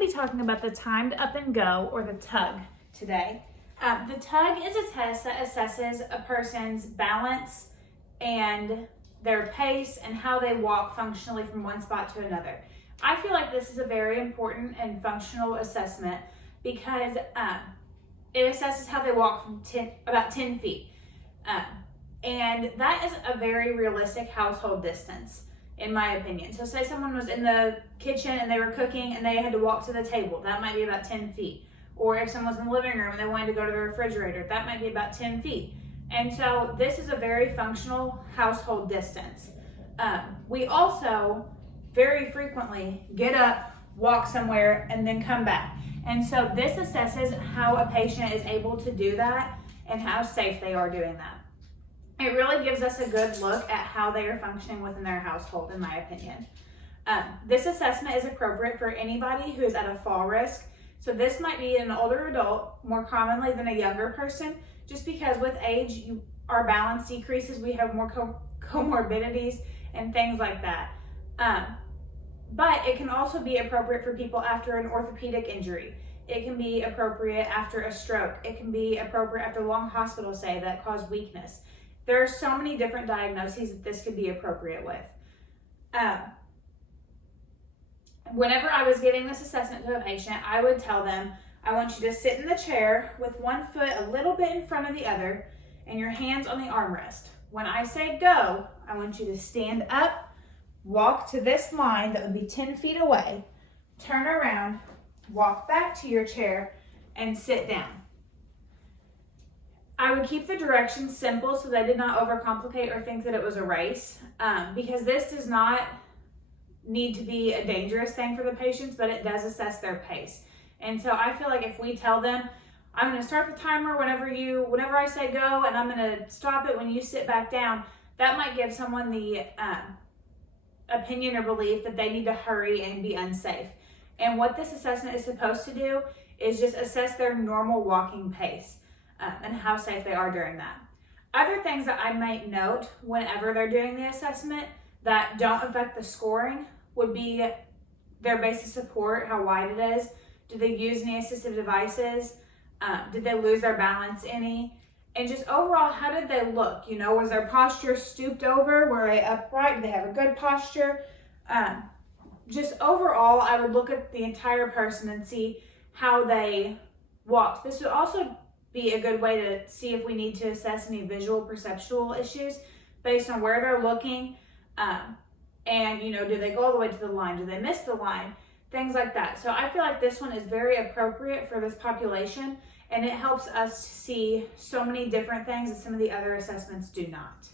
going to be talking about the timed up and go, or the TUG, today. The TUG is a test that assesses a person's balance and their pace and how they walk functionally from one spot to another. I feel like this is a very important and functional assessment because it assesses how they walk from about 10 feet. And that is a very realistic household distance, in my opinion. So say someone was in the kitchen and they were cooking and they had to walk to the table, that might be about 10 feet. Or if someone's in the living room and they wanted to go to the refrigerator, that might be about 10 feet. And so this is a very functional household distance. We also very frequently get up, walk somewhere, and then come back. And so this assesses how a patient is able to do that and how safe they are doing that. It really gives us a good look at how they are functioning within their household, in my opinion. This assessment is appropriate for anybody who is at a fall risk. So this might be an older adult more commonly than a younger person, just because with age, our balance decreases, we have more comorbidities and things like that. But it can also be appropriate for people after an orthopedic injury. It can be appropriate after a stroke. It can be appropriate after a long hospital stay that caused weakness. There are so many different diagnoses that this could be appropriate with. Whenever I was giving this assessment to a patient, I would tell them, I want you to sit in the chair with one foot a little bit in front of the other and your hands on the armrest. When I say go, I want you to stand up, walk to this line that would be 10 feet away, turn around, walk back to your chair, and sit down. I would keep the directions simple so that I did not overcomplicate or think that it was a race, because this does not need to be a dangerous thing for the patients, but it does assess their pace. And so I feel like if we tell them, I'm going to start the timer whenever I say go, and I'm going to stop it when you sit back down, that might give someone the opinion or belief that they need to hurry and be unsafe. And what this assessment is supposed to do is just assess their normal walking pace and how safe they are during that. Other things that I might note whenever they're doing the assessment that don't affect the scoring would be their base of support, how wide it is. Do they use any assistive devices? Did they lose their balance any? And just overall, how did they look? You know, was their posture stooped over? Were they upright? Did they have a good posture? Just overall, I would look at the entire person and see how they walked. This would also be a good way to see if we need to assess any visual perceptual issues based on where they're looking. And, you know, do they go all the way to the line? Do they miss the line? Things like that. So I feel like this one is very appropriate for this population, and it helps us see so many different things that some of the other assessments do not.